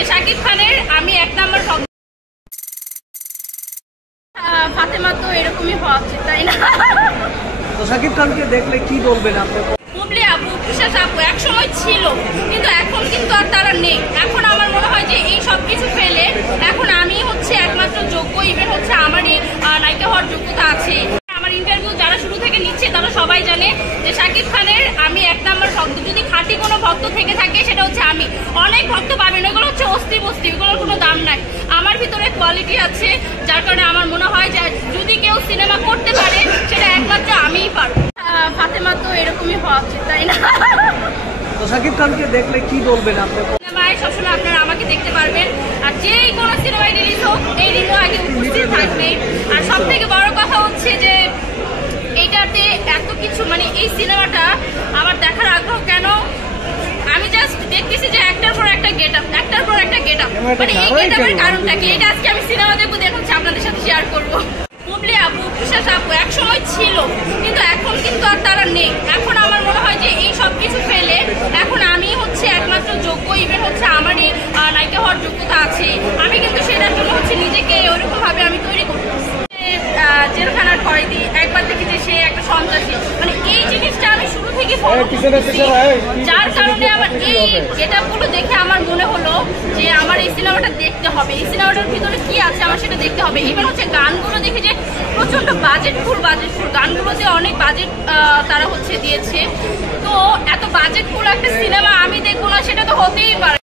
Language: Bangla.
যে শাকিব খানের আমি এক নাম্বার ভক্ত। ফাতেমা তো এরকমই হওয়া উচিত, তাই না? তো শাকিব খানকে দেখলে কি বলবেন আপনি? বুবলি আপু, বিশ্বাস আপু এক সময় ছিল, কিন্তু এখন কিন্তু আর তারা নেই। এখন আমার মনে হয় যে এই সব কিছু ফেলে এখন আমি হচ্ছে একমাত্র যোগ্য, ইভেন হচ্ছে আমারই নায়িকা হওয়ার যোগ্যতা আছে। আমার ইন্টারভিউ যারা শুরু থেকে নিচ্ছে তারা সবাই জানে যে শাকিব খানের আমি এক নাম্বার ভক্ত। যদি খাঁটি কোনো ভক্ত থেকে থাকে সেটা হচ্ছে আমি। অনেক ভক্ত পাবেন, ওইগুলো হচ্ছে অস্থি বস্তি, ওইগুলোর কোনো দাম নাই। আমার ভিতরে কোয়ালিটি আছে, যার কারণে আমার মনে হয় যে যদি কেউ সিনেমা করতে পারে সেটা একমাত্র আমিই পারবো। ফাতেমা তো এরকমই হওয়া উচিত, তাই না? তো শাকিব খানকে দেখলে কি বলবেন আপনি? সিনেমায় সবসময় আপনারা আমাকে দেখতে পারবেন, আর যে কোনো সিনেমায় রিলিজ হোক এই রিভিউ আগে উপস্থিত থাকবে। আর সব থেকে বড় কথা হচ্ছে যে এইটাতে এত কিছু, মানে এই সিনেমাটা আমার দেখার আগ্রহ কেন, আমি জাস্ট দেখতেছি যে একটার পর একটা গেট আপ, একটার পর একটা গেট আপ, মানে এই গেট আপের কারণটা কি, এটা আজকে আমি সিনেমা দেখবো, দেখুন আপনাদের সাথে শেয়ার করবো। বুবলি আপু, বিশ্বাস আপু এক সময় ছিল, কিন্তু এখন কিন্তু আর তারা নেই। এখন আমার মনে হয় যে এই সব কিছু ফেলে এখন আমি হচ্ছে একমাত্র যোগ্য, ইভেন হচ্ছে আমারই নায়িকা হওয়ার যোগ্যতা আছে। আমি কিন্তু সেটার জন্য হচ্ছে নিজেকে ওইরকম ভাবে আমি তৈরি করতেছি। জেলখানার কয়েদি একবার দেখি যে সে একটা সন্ত্রাসী, মানে এই জিনিসটা আমি শুরু থেকে ফলো করতেছি, যার কারণে আমার এই গেটআপগুলো দেখে আমার মনে হলো যে আমার এই সিনেমাটা দেখতে হবে, এই সিনেমাটার ভিতরে কি আছে আমার সেটা দেখতে হবে। ইভেন হচ্ছে গানগুলো দেখে যে প্রচন্ড বাজেটফুল গানগুলোতে অনেক বাজেট তারা হচ্ছে দিয়েছে। তো এত বাজেটফুল একটা সিনেমা আমি দেখবো না, সেটা তো হতেই পারে।